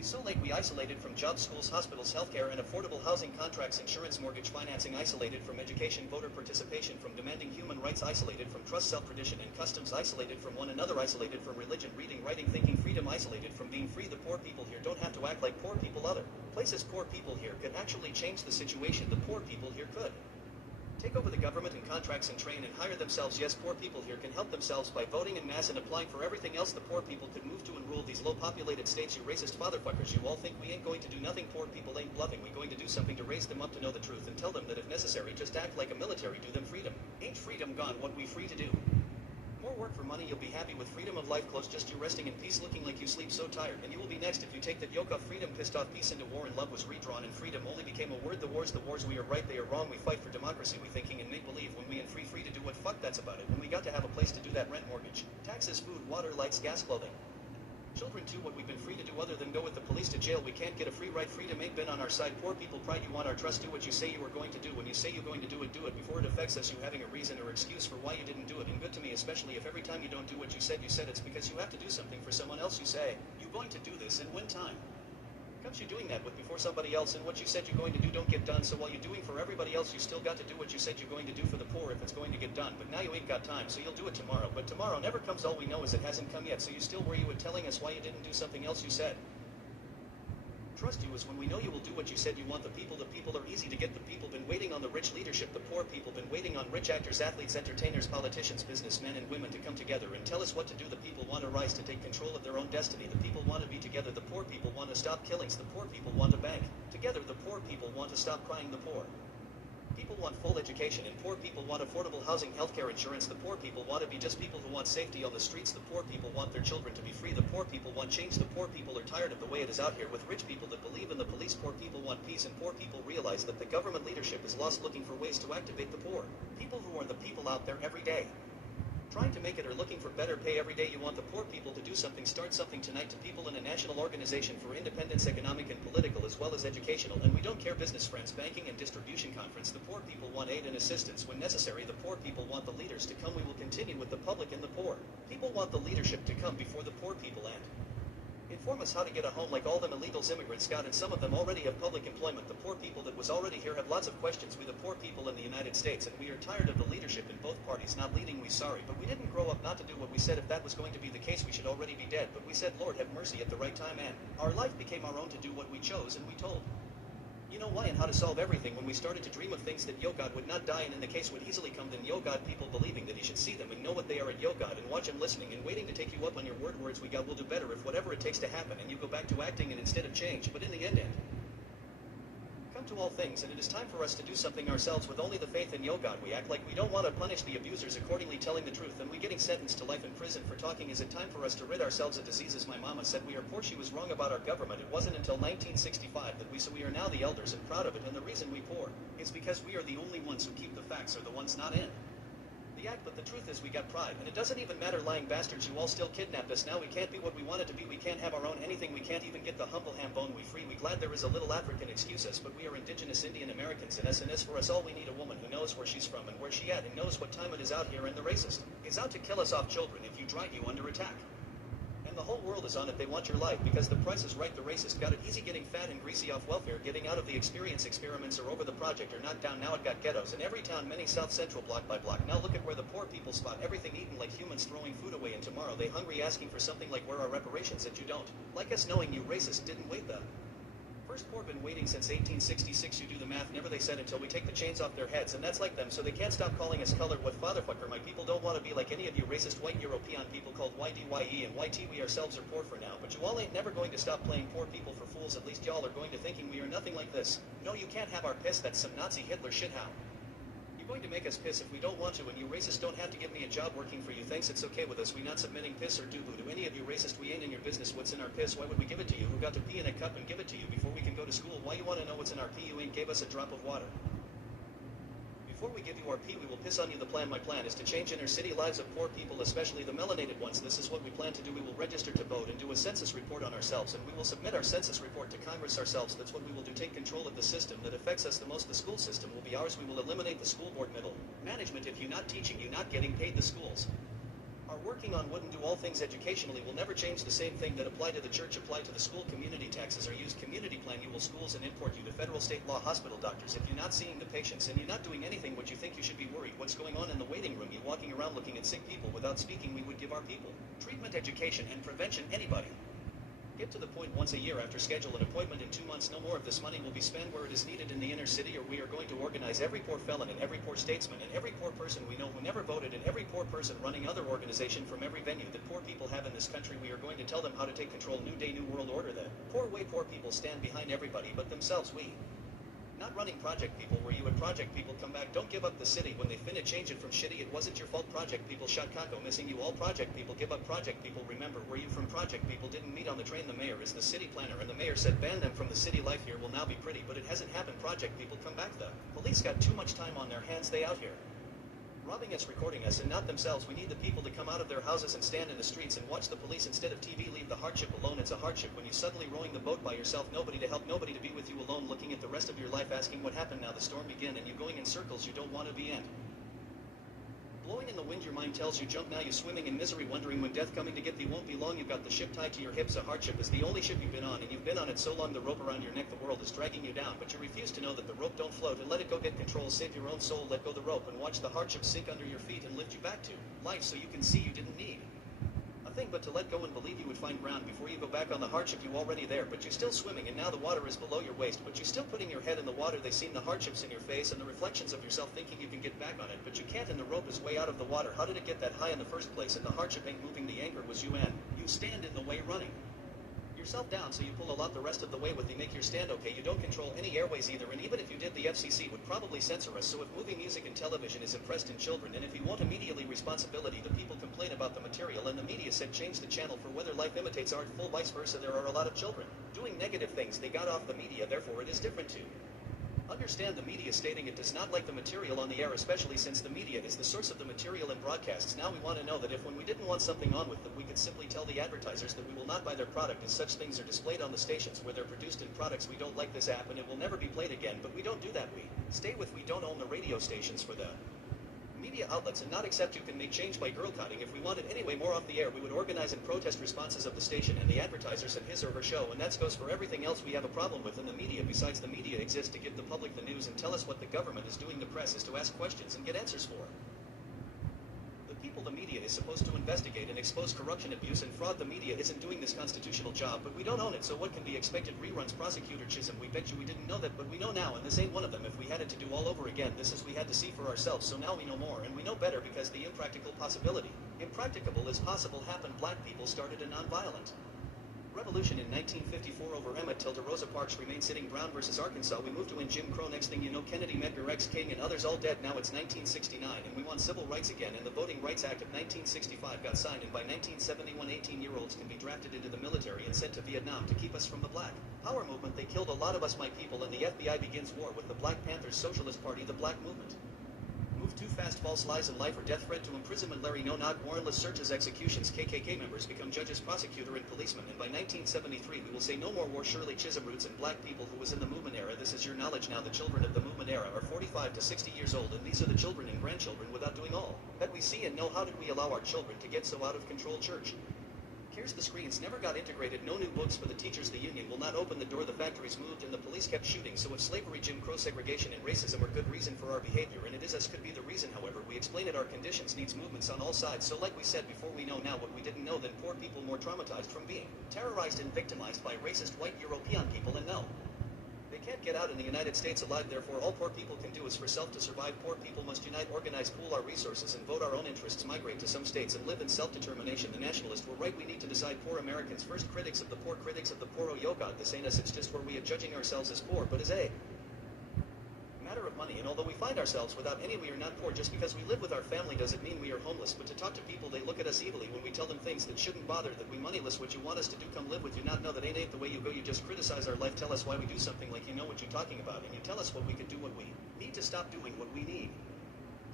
We so late we isolated from jobs, schools, hospitals, healthcare, and affordable housing contracts, insurance, mortgage financing, isolated from education, voter participation, from demanding human rights, isolated from trust, self-tradition, and customs, isolated from one another, isolated from religion, reading, writing, thinking, freedom, isolated from being free. The poor people here don't have to act like poor people other places. Poor people here could actually change the situation. The poor people here could take over the government and contracts and train and hire themselves. Yes, poor people here can help themselves by voting en masse and applying for everything else. The poor people could move to and rule these low-populated states. You racist fatherfuckers, you all think we ain't going to do nothing. Poor people ain't bluffing. We going to do something to raise them up to know the truth and tell them that if necessary, just act like a military. Do them freedom. Ain't freedom gone? What we free to do? More work for money. You'll be happy with freedom of life. Close, just you resting in peace, looking like you sleep so tired. And you will be next if you take that yoke off. Freedom pissed off peace into war, and love was redrawn, and freedom only became a word. The wars we are right, they are wrong. We fight for democracy, we thinking and make believe. When we and free to do what fuck that's about it. When we got to have a place to do that, rent, mortgage, taxes, food, water, lights, gas, clothing. Children too, what we've been free to do other than go with the police to jail. We can't get a free ride. Freedom ain't been on our side. Poor people pride. You want our trust. Do what you say you are going to do. When you say you're going to do it before it affects us. You having a reason or excuse for why you didn't do it. And good to me, especially if every time you don't do what you said it's because you have to do something for someone else. You say you're going to do this, and when time comes you doing that with before somebody else, and what you said you're going to do don't get done. So while you're doing for everybody else, you still got to do what you said you're going to do for the poor if it's going to get done. But now you ain't got time, so you'll do it tomorrow. But tomorrow never comes. All we know is it hasn't come yet. So you still where you were telling us why you didn't do something else you said. Trust you is when we know you will do what you said you want. The people are easy to get. The people been waiting on the rich leadership. The poor people been waiting on rich actors, athletes, entertainers, politicians, businessmen, and women to come together and tell us what to do. The people want to rise to take control of their own destiny. The people want to be together. The poor people want to stop killings. The poor people want to bank together. The poor people want to stop crying. The poor people want full education, and poor people want affordable housing, healthcare, insurance. The poor people want to be just people who want safety on the streets. The poor people want their children to be free. The poor people want change. The poor people are tired of the way it is out here with rich people that believe in the police. Poor people want peace, and poor people realize that the government leadership is lost looking for ways to activate the poor. People who are the people out there every day trying to make it or looking for better pay every day. You want the poor people to do something. Start something tonight. To people in a national organization for independence, economic and political as well as educational. And we don't care. Business, friends, banking and distribution conference. The poor people want aid and assistance when necessary. The poor people want the leaders to come. We will continue with the public and the poor people want the leadership to come before the poor people and inform us how to get a home like all them illegals, immigrants got, and some of them already have public employment. The poor people that was already here have lots of questions. We the poor people in the United States, and we are tired of the leadership in both parties not leading. We sorry, but we didn't grow up not to do what we said. If that was going to be the case, we should already be dead. But we said, Lord have mercy, at the right time, and our life became our own to do what we chose, and we told you know why and how to solve everything. When we started to dream of things that Yo God would not die, and in the case would easily come, then Yo God people believing that he should see them and know what they are at Yo God and watch him listening and waiting to take you up on your words. We God will do better if whatever it takes to happen, and you go back to acting and instead of change. But in the end come to all things, and it is time for us to do something ourselves with only the faith in Yo God. We act like we don't want to punish the abusers accordingly, telling the truth, and we getting sentenced to life in prison for talking. Is it time for us to rid ourselves of diseases? My mama said we are poor. She was wrong about our government. It wasn't until 1965 that we are now the elders and proud of it. And the reason we poor is because we are the only ones who keep the facts, are the ones not in the act. But the truth is we got pride, and it doesn't even matter, lying bastards. You all still kidnapped us. Now we can't be what we wanted to be. We can't have our own anything. We can't even get the humble ham bone. We free. We glad there is a little African. Excuse us, but we are indigenous Indian Americans, and SNS for us all. We need a woman who knows where she's from and where she at, and knows what time it is out here, and the racist is out to kill us off. Children, if you drive you under attack, and the whole world is on it. They want your life because the price is right. The racist got it easy, getting fat and greasy off welfare, getting out of the experience. Experiments are over. The project are not down. Now it got ghettos in every town, many South Central, block by block. Now look at where the poor people spot everything eaten like humans, throwing food away, and tomorrow they hungry asking for something like where are reparations. That you don't like us knowing you racist didn't wait. The first poor been waiting since 1866. You do the math. Never, they said, until we take the chains off their heads, and that's like them, so they can't stop calling us colored. What fatherfucker? My people don't want to be like any of you racist white European people called YDYE and YT. We ourselves are poor for now, but you all ain't never going to stop playing poor people for fools. At least y'all are going to thinking we are nothing like this. No, you can't have our piss. That's some Nazi Hitler shit. How you going to make us piss if we don't want to? And you racists don't have to give me a job working for you. Thanks, it's okay with us. We not submitting piss or doo-boo to any of you racist. We ain't in your business. What's in our piss? Why would we give it to you? Who got to pee in a cup and give it to you before we can go to school? Why you want to know what's in our pee? You ain't gave us a drop of water. Before we give you our pee, we will piss on you. The plan, my plan, is to change inner city lives of poor people, especially the melanated ones. This is what we plan to do. We will register to vote and do a census report on ourselves, and we will submit our census report to Congress ourselves. That's what we will do. Take control of the system that affects us the most. The school system will be ours. We will eliminate the school board middle management. If you're not teaching, you're not getting paid. The schools are working on wouldn't do all things educationally will never change the same thing that apply to the church apply to the school. Community taxes are used. Community plan you will schools and import you to federal state law hospital doctors. If you're not seeing the patients and you're not doing anything what you think you should be worried what's going on in the waiting room, you walking around looking at sick people without speaking, we would give our people treatment, education, and prevention. Anybody get to the point once a year after schedule an appointment in 2 months. No more of this money will be spent where it is needed in the inner city, or we are going to organize every poor felon and every poor statesman and every poor person we know who never voted and every poor person running other organization from every venue that poor people have in this country. We are going to tell them how to take control. New day, new world order. The poor way poor people stand behind everybody but themselves. We not running project people where you and project people come back. Don't give up the city when they finna change it from shitty. It wasn't your fault. Project people shot Kako missing you. All project people give up. Project people remember where you from. Project people didn't meet on the train. The mayor is the city planner and the mayor said ban them from the city. Life here will now be pretty, but it hasn't happened. Project people come back. The police got too much time on their hands. They out here robbing us, recording us, and not themselves. We need the people to come out of their houses and stand in the streets and watch the police instead of TV. Leave the hardship alone. It's a hardship when you suddenly rowing the boat by yourself. Nobody to help, nobody to be with you, alone, looking at the rest of your life, asking what happened now. The storm begin and you going in circles you don't want to be in. Blowing in the wind, your mind tells you jump now. You swimming in misery, wondering when death coming to get thee won't be long. You've got the ship tied to your hips. A hardship is the only ship you've been on, and you've been on it so long the rope around your neck, the world is dragging you down. But you refuse to know that the rope don't float and let it go. Get control, save your own soul. Let go the rope and watch the hardship sink under your feet and lift you back to life, so you can see you didn't need a thing but to let go and believe you would find ground before you go back on the hardship. You already there, but you're still swimming, and now the water is below your waist, but you're still putting your head in the water. They seen the hardships in your face and the reflections of yourself, thinking you can get back on it, but you can't, and the rope is way out of the water. How did it get that high in the first place? And the hardship ain't moving. The anchor was you, and you stand in the way, running yourself down, so you pull a lot the rest of the way with you. Make your stand okay. You don't control any airways either, and even if you did, the FCC would probably censor us. So if movie, music, and television is impressed in children, and if you won't immediately responsibility, the people complain about the material, and the media said change the channel for whether life imitates art. Full vice versa. There are a lot of children doing negative things. They got off the media, therefore it is different too. Understand the media stating it does not like the material on the air, especially since the media is the source of the material and broadcasts. Now we want to know that if when we didn't want something on with them, we could simply tell the advertisers that we will not buy their product as such things are displayed on the stations where they're produced in products. We don't like this app and it will never be played again, but we don't do that. We stay with we don't own the radio stations for the media outlets and not accept you can make change by girl cutting. If we wanted anyway more off the air, we would organize and protest responses of the station and the advertisers and his or her show, and that goes for everything else we have a problem with in the media. Besides, the media exists to give the public the news and tell us what the government is doing. The press is to ask questions and get answers for. The people, the media is supposed to investigate and expose corruption, abuse, and fraud. The media isn't doing this constitutional job, but we don't own it, so what can be expected? Reruns. Prosecutor Chisholm, we bet you we didn't know that, but we know now, and this ain't one of them. If we had it to do all over again, this is we had to see for ourselves, so now we know more, and we know better because the impractical possibility, impracticable is possible, happened. Black people started a non-violent revolution in 1954 over Emmett Till to Rosa Parks remained sitting. Brown versus Arkansas. We moved to win Jim Crow. Next thing you know, Kennedy, Medgar, X King, and others all dead. Now it's 1969 and we want civil rights again, and the Voting Rights Act of 1965 got signed, and by 1971 18-year-olds can be drafted into the military and sent to Vietnam to keep us from the Black Power movement. They killed a lot of us, my people, and the FBI begins war with the Black Panthers Socialist Party. The Black movement move too fast. False lies and life or death threat to imprisonment. Larry No Knock, warrantless searches, executions. KKK members become judges, prosecutor, and policeman. And by 1973 we will say no more war. Shirley Chisholm, roots and black people who was in the movement era. This is your knowledge now. The children of the movement era are 45 to 60 years old, and these are the children and grandchildren without doing all that we see and know. How did we allow our children to get so out of control? Church here's the screens never got integrated. No new books for the teachers. The union will not open the door. The factories moved and the police kept shooting. So if slavery, Jim Crow, segregation, and racism are good reason for our behavior, and it is as could be the reason, however, we explain it, our conditions needs movements on all sides. So like we said before, we know now what we didn't know then. Poor people more traumatized from being terrorized and victimized by racist white European people, and no, they can't get out in the United States alive. Therefore, all poor people can do is for self to survive. Poor people must unite, organize, pool our resources, and vote our own interests. Migrate to some states and live in self-determination. The nationalists were right. We need to decide. Poor Americans first. Critics of the poor, critics of the poor. Oh, yo, God, this ain't us. It's just where we are judging ourselves as poor, but as a matter of money. And although we find ourselves without any, we are not poor. Just because we live with our family doesn't mean we are homeless. But to talk to people, they look at us evilly when we tell them things that shouldn't bother. That we moneyless. What you want us to do, come live with you. Not know that ain't the way you go. You just criticize our life. Tell us why we do something like you know what you're talking about, and you tell us what we could do, what we need to stop doing, what we need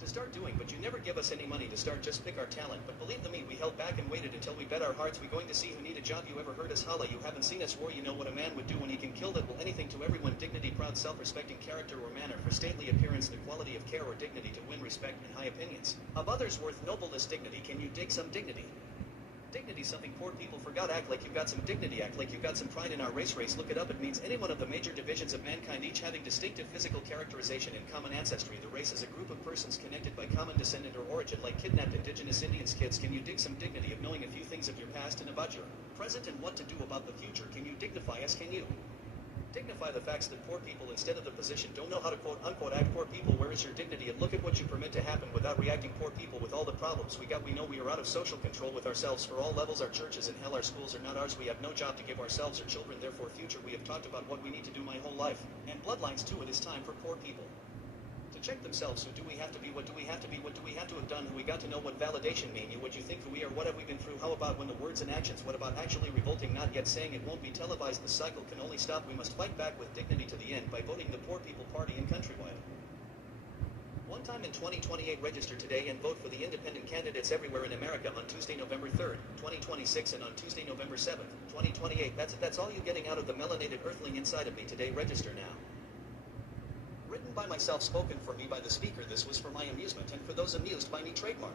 to start doing, but you never give us any money to start, just pick our talent. But believe the me, we held back and waited until we bet our hearts we going to see who need a job. You ever heard us holla? You haven't seen us roar. You know what a man would do when he can kill that will anything to everyone. Dignity, proud, self-respecting character or manner, for stately appearance, the quality of care or dignity to win respect and high opinions of others, worth nobleness, dignity. Can you dig some dignity? Dignity, something poor people forgot. Act like you've got some dignity, act like you've got some pride in our race. Look it up, it means any one of the major divisions of mankind, each having distinctive physical characterization and common ancestry. The race is a group of persons connected by common descendant or origin, like kidnapped indigenous Indians. Kids, can you dig some dignity of knowing a few things of your past and about your present and what to do about the future? Can you dignify us? Can you dignify the facts that poor people, instead of the position, don't know how to quote unquote act? Poor people, where is your dignity? And look at what you permit to happen without reacting. Poor people, with all the problems we got, we know we are out of social control with ourselves. For all levels, our churches in hell, our schools are not ours. We have no job to give ourselves or children, therefore future. We have talked about what we need to do my whole life, and bloodlines too. It is time for poor people to check themselves. Who do we have to be? What do we have to be? What do we have to have done? Who we got to know? What validation mean? You, what you think who we are? What have we been through? How about when the words and actions? What about actually revolting? Not yet saying it won't be televised. The cycle can only stop. We must fight back with dignity to the end by voting the Poor People Party and countrywide. One time in 2028, register today and vote for the independent candidates everywhere in America on Tuesday, November 3rd, 2026, and on Tuesday, November 7th, 2028. That's all you getting out of the melanated earthling inside of me today. Register now. Written by myself, spoken for me by the speaker. This was for my amusement, and for those amused by me, trademark.